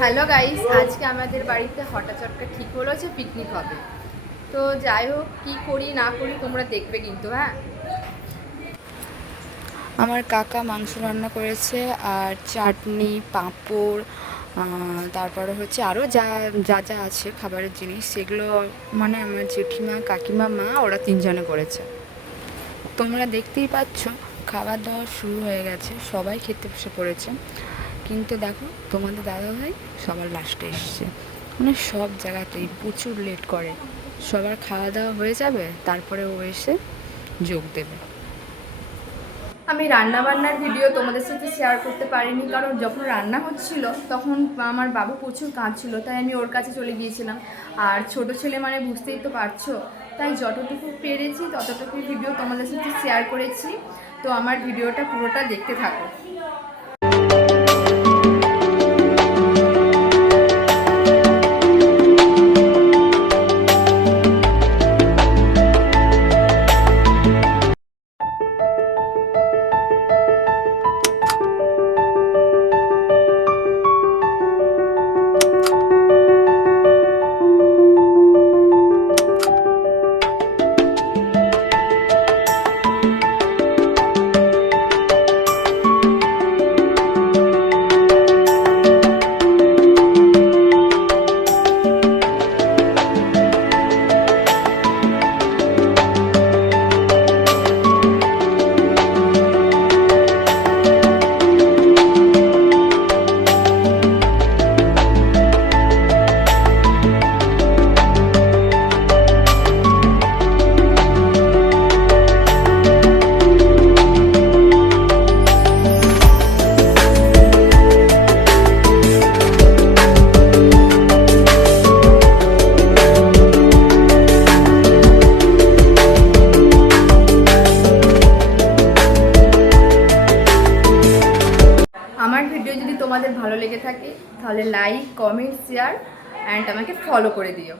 Hello guys, আজকে আমাদের বাড়িতে হঠাৎ চটকা ঠিক হলো যে পিকনিক হবে। তো যাই হোক, কী করি, না করি তোমরা দেখবে কিন্তু হ্যাঁ? আমার কাকা মাংস রান্না করেছে, আর চাটনি, পাঁপড় তারপরে হচ্ছে আরও যা যা যা আছে খাবারের জিনিস, সেগুলো মানে আমার জেঠিমা, কাকিমা, মা, ওরা তিনজনে করেছে। তোমরা দেখতেই পাচ্ছ, খাবার দাওয়া শুরু হয়ে গেছে, সবাই খেতে বসে পড়েছে। কিন্তু দেখো, তোমাদের দাদাভাই সবার লাস্টে এসছে। মানে সব জায়গাতেই প্রচুর লেট করে। সবার খাওয়া দাওয়া হয়ে যাবে, তারপরে ও এসে যোগ দেবে। আমি রান্না বান্নার ভিডিও তোমাদের সাথে শেয়ার করতে পারিনি, কারণ যখন রান্না হচ্ছিল, তখন আমার বাবু প্রচুর কাঁদছিল, তাই আমি ওর কাছে চলে গিয়েছিলাম। আর ছোট ছেলে মানে বুঝতেই তো পারছ, তাই যতটুকু পেরেছি ততটুকু ভিডিও তোমাদের সাথে শেয়ার করেছি। তো আমার ভিডিওটা পুরোটা দেখতে থাকো। তোমাদের ভালো লেগে থাকে তাহলে লাইক কমেন্ট শেয়ার অ্যান্ড আমাকে ফলো করে দিও।